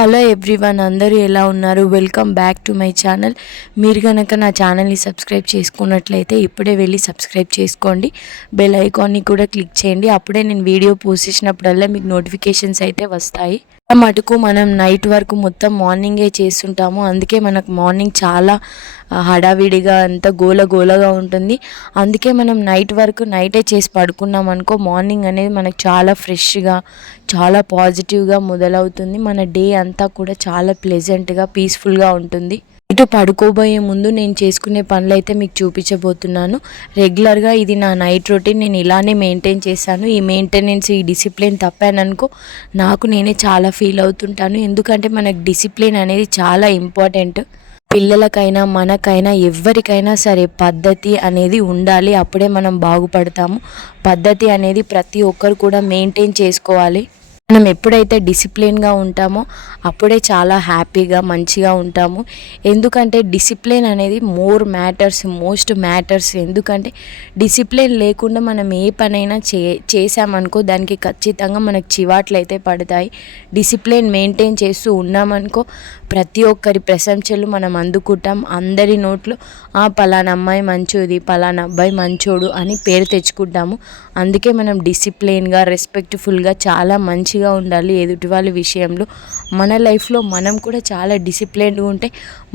Hello everyone, అందరూ ఎలా ఉన్నారు? Welcome back to my channel. మీరు కనుక నా ఛానల్ని సబ్స్క్రైబ్ చేసుకున్నట్లయితే ఇప్పుడే వెళ్ళి సబ్స్క్రైబ్ చేసుకోండి. బెల్ ఐకాన్ని కూడా క్లిక్ చేయండి. అప్పుడే నేను వీడియో పోస్ట్ చేసినప్పుడల్లా మీకు నోటిఫికేషన్స్ అయితే వస్తాయి. మటుకు మనం నైట్ వరకు మొత్తం మార్నింగే చేస్తుంటాము. అందుకే మనకు మార్నింగ్ చాలా హడావిడిగా అంత గోలగా ఉంటుంది. అందుకే మనం నైట్ వరకు నైటే చేసి పడుకున్నాం అనుకో, మార్నింగ్ అనేది మనకు చాలా ఫ్రెష్గా, చాలా పాజిటివ్గా మొదలవుతుంది. మన డే అంతా కూడా చాలా ప్లెజెంట్గా, పీస్ఫుల్గా ఉంటుంది. ఇటు పడుకోబోయే ముందు నేను చేసుకునే పనులు అయితే మీకు చూపించబోతున్నాను. రెగ్యులర్గా ఇది నా నైట్ రొటీన్. నేను ఇలానే మెయింటైన్ చేశాను. ఈ మెయింటెనెన్స్, ఈ డిసిప్లిన్ తప్పాననుకో నాకు నేనే చాలా ఫీల్ అవుతుంటాను. ఎందుకంటే మనకు డిసిప్లిన్ అనేది చాలా ఇంపార్టెంట్. పిల్లలకైనా మనకైనా ఎవరికైనా సరే పద్ధతి అనేది ఉండాలి. అప్పుడే మనం బాగుపడతాము. పద్ధతి అనేది ప్రతి ఒక్కరు కూడా మెయింటైన్ చేసుకోవాలి. మనం ఎప్పుడైతే డిసిప్లిన్గా ఉంటామో అప్పుడే చాలా హ్యాపీగా, మంచిగా ఉంటాము. ఎందుకంటే డిసిప్లిన్ అనేది మోస్ట్ మ్యాటర్స్. ఎందుకంటే డిసిప్లిన్ లేకుండా మనం ఏ పనైనా చేసామనుకో దానికి ఖచ్చితంగా మనకు చివాట్లు అయితే పడతాయి. డిసిప్లిన్ మెయింటైన్ చేస్తూ ఉన్నామనుకో ప్రతి ఒక్కరి ప్రశంసలు మనం అందుకుంటాం. అందరి నోట్లో పలానా అమ్మాయి మంచోది, పలానా అబ్బాయి మంచోడు అని పేరు తెచ్చుకుంటాము. అందుకే మనం డిసిప్లిన్గా, రెస్పెక్ట్ఫుల్గా, చాలా మంచిగా ఉండాలి ఎదుటి వాళ్ళ విషయంలో. మన లైఫ్లో మనం కూడా చాలా డిసిప్లిన్గా ఉంటే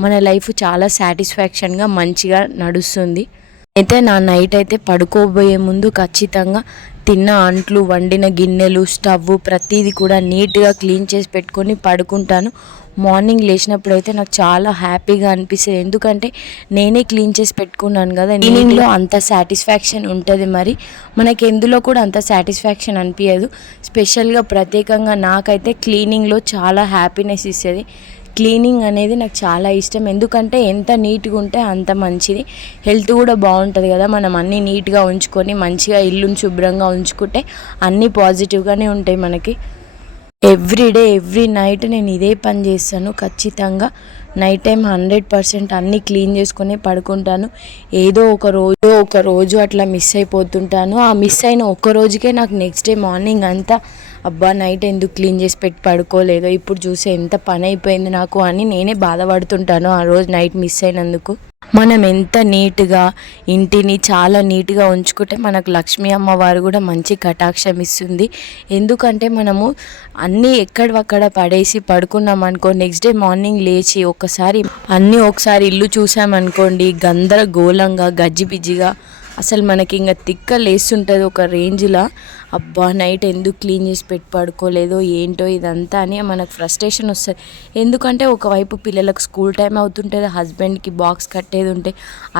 మన లైఫ్ చాలా సాటిస్ఫాక్షన్గా, మంచిగా నడుస్తుంది. అయితే నా నైట్ అయితే పడుకోబోయే ముందు ఖచ్చితంగా తిన్న అంట్లు, వండిన గిన్నెలు, స్టవ్ ప్రతిదీ కూడా నీట్గా క్లీన్ చేసి పెట్టుకొని పడుకుంటాను. మార్నింగ్ లేచినప్పుడు అయితే నాకు చాలా హ్యాపీగా అనిపిస్తుంది. ఎందుకంటే నేనే క్లీన్ చేసి పెట్టుకున్నాను కదా, క్లీనింగ్లో అంత సాటిస్ఫాక్షన్ ఉంటుంది. మరి మనకి ఎందులో కూడా అంత సాటిస్ఫాక్షన్ అనిపించదు. స్పెషల్గా ప్రత్యేకంగా నాకైతే క్లీనింగ్లో చాలా హ్యాపీనెస్ ఇస్తుంది. క్లీనింగ్ అనేది నాకు చాలా ఇష్టం. ఎందుకంటే ఎంత నీట్గా ఉంటే అంత మంచిది. హెల్త్ కూడా బాగుంటుంది కదా. మనం అన్నీ నీట్గా ఉంచుకొని మంచిగా ఇల్లుని శుభ్రంగా ఉంచుకుంటే అన్నీ పాజిటివ్గానే ఉంటాయి మనకి. ఎవ్రీడే, ఎవ్రీ నైట్ నేను ఇదే పని చేస్తాను. ఖచ్చితంగా నైట్ టైం 100% అన్నీ క్లీన్ చేసుకొని పడుకుంటాను. ఏదో ఒక రోజు అట్లా మిస్ అయిపోతుంటాను. ఆ మిస్ అయిన ఒక్క రోజుకే నాకు నెక్స్ట్ డే మార్నింగ్ అంతా అబ్బా నైట్ ఎందుకు క్లీన్ చేసి పెట్టి పడుకోలేదో, ఇప్పుడు చూసే ఎంత పని అయిపోయింది నాకు అని నేనే బాధపడుతుంటాను ఆ రోజు నైట్ మిస్ అయినందుకు. మనం ఎంత నీట్గా ఇంటిని చాలా నీట్గా ఉంచుకుంటే మనకు లక్ష్మీ అమ్మవారు కూడా మంచి కటాక్షం ఇస్తుంది. ఎందుకంటే మనము అన్నీ ఎక్కడక్కడ పడేసి పడుకున్నాం అనుకో, నెక్స్ట్ డే మార్నింగ్ లేచి ఒకసారి ఇల్లు చూసామనుకోండి, గందరగోళంగా, గజిబిజిగా, అసలు మనకి ఇంకా తిక్క లేస్తుంటుంది ఒక రేంజ్లో. అబ్బా నైట్ ఎందుకు క్లీన్ చేసి పెట్టి పడుకోలేదో ఏంటో ఇదంతా అని మనకు ఫ్రస్ట్రేషన్ వస్తుంది. ఎందుకంటే ఒకవైపు పిల్లలకు స్కూల్ టైం అవుతుంటుంది, హస్బెండ్కి బాక్స్ కట్టేది ఉంటే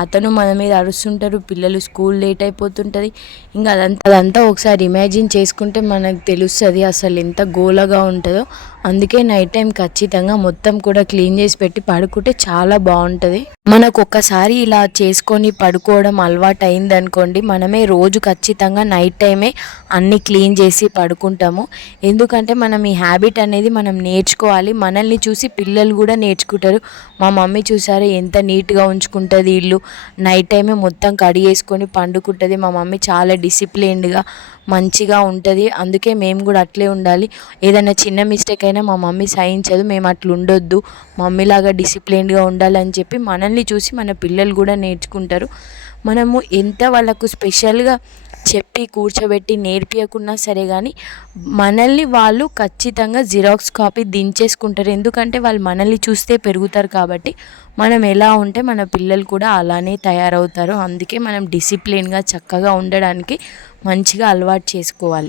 అతను మన మీద అరుస్తుంటారు, పిల్లలు స్కూల్ లేట్ అయిపోతుంటుంది. ఇంకా అదంతా ఒకసారి ఇమాజిన్ చేసుకుంటే మనకు తెలుస్తుంది అసలు ఎంత గోలగా ఉంటుందో. అందుకే నైట్ టైం ఖచ్చితంగా మొత్తం కూడా క్లీన్ చేసి పెట్టి పడుకుంటే చాలా బాగుంటుంది. మనకు ఒక్కసారి ఇలా చేసుకొని పడుకోవడం అలవాటు అయిందనుకోండి, మనమే రోజు ఖచ్చితంగా నైట్ టైమే అన్నీ క్లీన్ చేసి పడుకుంటాము. ఎందుకంటే మనం ఈ హ్యాబిట్ అనేది మనం నేర్చుకోవాలి. మనల్ని చూసి పిల్లలు కూడా నేర్చుకుంటారు. మా మమ్మీ చూసారా ఎంత నీట్గా ఉంచుకుంటుంది ఇల్లు, నైట్ టైమే మొత్తం కడిగేసుకొని పండుకుంటుంది. మా మమ్మీ చాలా డిసిప్లిన్డ్గా మంచిగా ఉంటుంది. అందుకే మేము కూడా అట్లే ఉండాలి. ఏదైనా చిన్న మిస్టేక్ అయినా మా మమ్మీ సహించదు. మేము అట్లా ఉండొద్దు, మమ్మీలాగా డిసిప్లిన్డ్గా ఉండాలని చెప్పి మనల్ని చూసి మన పిల్లలు కూడా నేర్చుకుంటారు. మనము ఎంత వాళ్ళకు స్పెషల్గా చెప్పి కూర్చోబెట్టి నేర్పించకున్నా సరే కానీ మనల్ని వాళ్ళు ఖచ్చితంగా జిరాక్స్ కాపీ దించేసుకుంటారు. ఎందుకంటే వాళ్ళు మనల్ని చూస్తే పెరుగుతారు కాబట్టి మనం ఎలా ఉంటే మన పిల్లలు కూడా అలానే తయారవుతారు. అందుకే మనం డిసిప్లిన్గా చక్కగా ఉండడానికి మంచిగా అలవాటు చేసుకోవాలి.